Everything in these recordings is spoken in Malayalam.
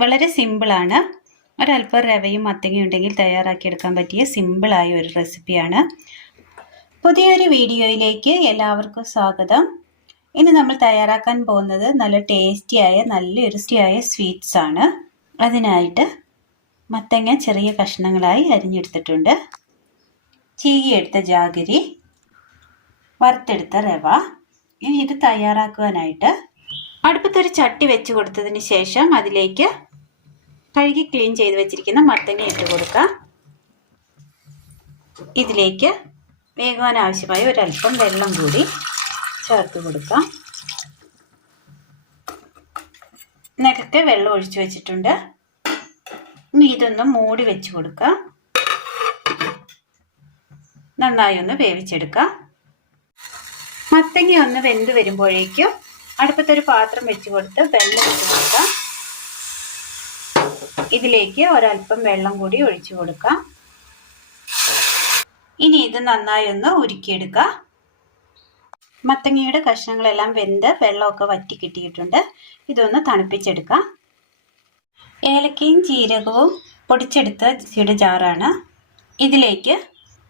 വളരെ സിമ്പിളാണ്. ഒരല്പം രവയും മത്തങ്ങയും ഉണ്ടെങ്കിൽ തയ്യാറാക്കിയെടുക്കാൻ പറ്റിയ സിമ്പിളായ ഒരു റെസിപ്പിയാണ്. പുതിയൊരു വീഡിയോയിലേക്ക് എല്ലാവർക്കും സ്വാഗതം. ഇനി നമ്മൾ തയ്യാറാക്കാൻ പോകുന്നത് നല്ല ടേസ്റ്റിയായ നല്ല ടേസ്റ്റിയായ സ്വീറ്റ്സ് ആണ്. അതിനായിട്ട് മത്തങ്ങ ചെറിയ കഷ്ണങ്ങളായി അരിഞ്ഞെടുത്തിട്ടുണ്ട്. ചീകിയെടുത്ത ജാഗരി വറുത്തെടുത്ത റവ. ഇനി ഇത് തയ്യാറാക്കുവാനായിട്ട് അടുപ്പത്തൊരു ചട്ടി വെച്ച് കൊടുത്തതിന് ശേഷം അതിലേക്ക് കഴുകി ക്ലീൻ ചെയ്ത് വെച്ചിരിക്കുന്ന മത്തങ്ങ ഇട്ട് കൊടുക്കുക ഇതിലേക്ക് വേകുവാൻ ആവശ്യമായ ഒരല്പം വെള്ളം കൂടി ചേർത്ത് കൊടുക്കാം. നേരത്തെ വെള്ളം ഒഴിച്ചു വെച്ചിട്ടുണ്ട്. ഇനി ഇതൊന്ന് മൂടി വെച്ച് കൊടുക്കാം. നന്നായി ഒന്ന് വേവിച്ചെടുക്കാം. മത്തങ്ങ ഒന്ന് വെന്ത് വരുമ്പോഴേക്കും അടുപ്പത്തൊരു പാത്രം വെച്ച് കൊടുത്ത് വെള്ളം ഇട്ട് കൊടുക്കാം. ഇതിലേക്ക് ഒരല്പം വെള്ളം കൂടി ഒഴിച്ചു കൊടുക്കാം. ഇനി ഇത് നന്നായി ഒന്ന് ഉരുക്കിയെടുക്കുക മത്തങ്ങയുടെ കഷ്ണങ്ങളെല്ലാം വെന്ത് വെള്ളമൊക്കെ വറ്റി കിട്ടിയിട്ടുണ്ട്. ഇതൊന്ന് തണുപ്പിച്ചെടുക്കാം. ഏലക്കയും ജീരകവും പൊടിച്ചെടുത്ത ചെടി ജാറാണ്. ഇതിലേക്ക്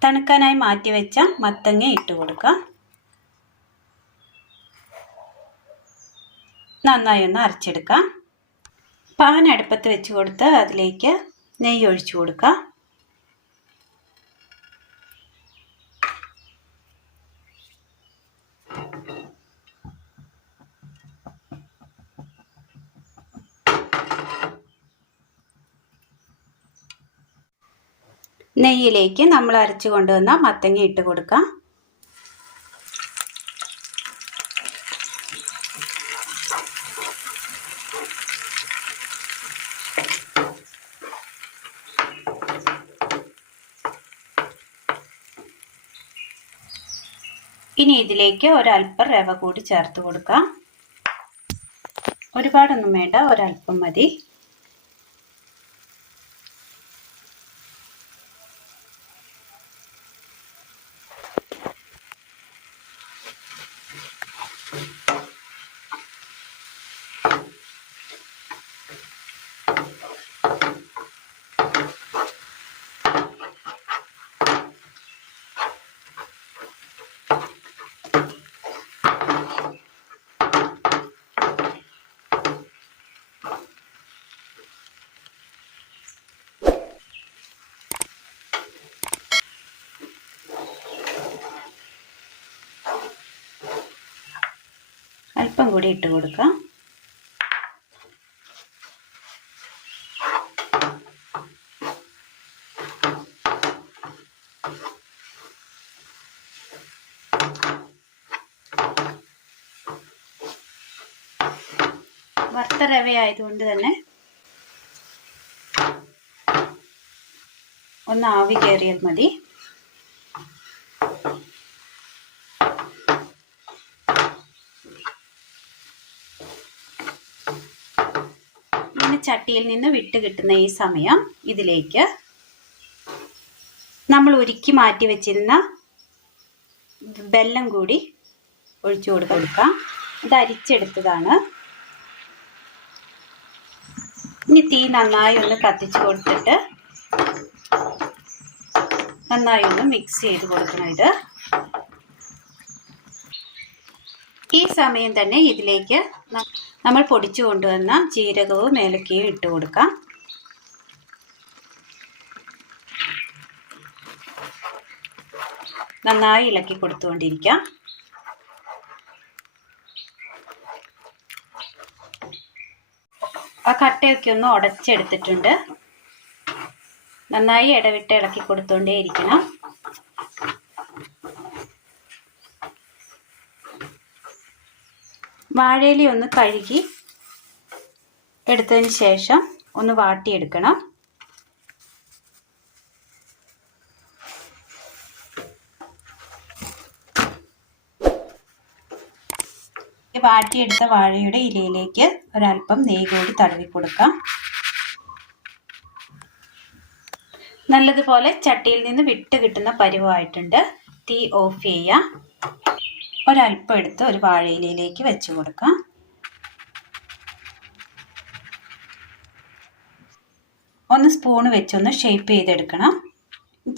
തണുക്കാനായി മാറ്റിവെച്ച മത്തങ്ങ ഇട്ട് കൊടുക്കാം. നന്നായി ഒന്ന് അരച്ചെടുക്കാം. പാൻ അടുപ്പത്ത് വെച്ച് കൊടുത്ത് അതിലേക്ക് നെയ്യ് ഒഴിച്ചു കൊടുക്കാം. നെയ്യിലേക്ക് നമ്മൾ അരച്ചു കൊണ്ടുവന്ന മത്തങ്ങ ഇട്ട് കൊടുക്കാം. ഇനി ഇതിലേക്ക് ഒരല്പം രവ കൂടി ചേർത്ത് കൊടുക്കാം. ഒരുപാടൊന്നും വേണ്ട ഒരല്പം മതി. അല്പം കൂടി ഇട്ട് കൊടുക്കാം. വറുത്ത റവ ആയതുകൊണ്ട് തന്നെ ഒന്ന് ആവി കയറിയാൽ മതി ഇങ്ങനെ ചട്ടിയിൽ നിന്ന് വിട്ട് കിട്ടുന്ന ഈ സമയം ഇതിലേക്ക് നമ്മൾ ഒരുക്കി മാറ്റി വെച്ചിരുന്ന വെല്ലം കൂടി ഒഴിച്ചു കൊടുക്കാം. ഇത് അരിച്ചെടുത്തതാണ്. ഇനി തീ നന്നായി ഒന്ന് കത്തിച്ച് കൊടുത്തിട്ട് നന്നായി ഒന്ന് മിക്സ് ചെയ്ത് കൊടുക്കണം ഇത്. ഈ സമയം തന്നെ ഇതിലേക്ക് നമ്മൾ പൊടിച്ചു കൊണ്ടുവന്ന ജീരകവും ഏലക്കയും ഇട്ട് കൊടുക്കാം. നന്നായി ഇളക്കി കൊടുത്തുകൊണ്ടിരിക്കാം. ആ കട്ടയൊക്കെ ഒന്ന് ഉടച്ചെടുത്തിട്ടുണ്ട്. നന്നായി ഇടവിട്ട് ഇളക്കി കൊടുത്തുകൊണ്ടേ വാഴയില ഒന്ന് കഴുകി എടുത്തതിന് ശേഷം ഒന്ന് വാട്ടിയെടുക്കണം. വാട്ടിയെടുത്ത വാഴയുടെ ഇലയിലേക്ക് ഒരല്പം നെയ്യ് കൂടി തടവി കൊടുക്കാം. നല്ലതുപോലെ ചട്ടിയിൽ നിന്ന് വിട്ട് കിട്ടുന്ന പരിവായിട്ടുണ്ട്. തീ ഓഫ് ചെയ്യാം. ഒരല്പം എടുത്ത് ഒരു വാഴയിലയിലേക്ക് വെച്ച് കൊടുക്കാം. ഒന്ന് സ്പൂണ് വെച്ചൊന്ന് ഷേപ്പ് ചെയ്തെടുക്കണം.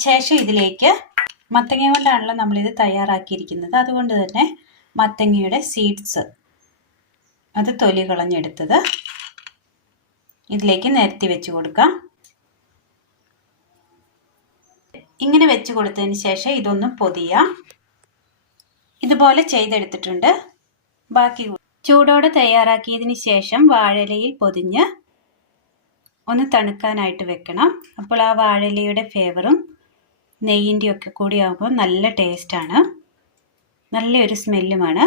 ശേഷം ഇതിലേക്ക് മത്തങ്ങ കൊണ്ടാണല്ലോ നമ്മളിത് തയ്യാറാക്കിയിരിക്കുന്നത്. അതുകൊണ്ട് തന്നെ മത്തങ്ങയുടെ സീഡ്സ് അത് തൊലി കളഞ്ഞെടുത്തത് ഇതിലേക്ക് നിരത്തി വെച്ച് കൊടുക്കാം. ഇങ്ങനെ വെച്ച് കൊടുത്തതിന് ശേഷം ഇതൊന്ന് പൊതിയാം. ഇതുപോലെ ചെയ്തെടുത്തിട്ടുണ്ട്. ബാക്കി ചൂടോടെ തയ്യാറാക്കിയതിന് ശേഷം വാഴയിലയിൽ പൊതിഞ്ഞ് ഒന്ന് തണുക്കാനായിട്ട് വെക്കണം. അപ്പോൾ ആ വാഴയിലയുടെ ഫ്ലേവറും നെയ്യിന്റെ ഒക്കെ കൂടി ആകുമ്പോൾ നല്ല ടേസ്റ്റാണ് നല്ലൊരു സ്മെല്ലുമാണ്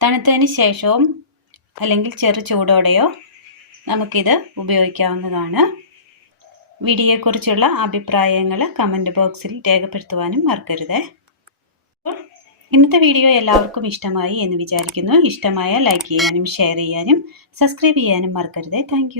തണുത്തതിന് ശേഷവും അല്ലെങ്കിൽ ചെറു ചൂടോടെയോ നമുക്കിത് ഉപയോഗിക്കാവുന്നതാണ്. വീഡിയോയെക്കുറിച്ചുള്ള അഭിപ്രായങ്ങൾ കമന്റ് ബോക്സിൽ രേഖപ്പെടുത്തുവാനും മറക്കരുത്. ഇന്നത്തെ വീഡിയോ എല്ലാവർക്കും ഇഷ്ടമായി എന്ന് വിചാരിക്കുന്നു. ഇഷ്ടമായ ലൈക്ക് ചെയ്യാനും ഷെയർ ചെയ്യാനും സബ്സ്ക്രൈബ് ചെയ്യാനും മറക്കരുത്. താങ്ക്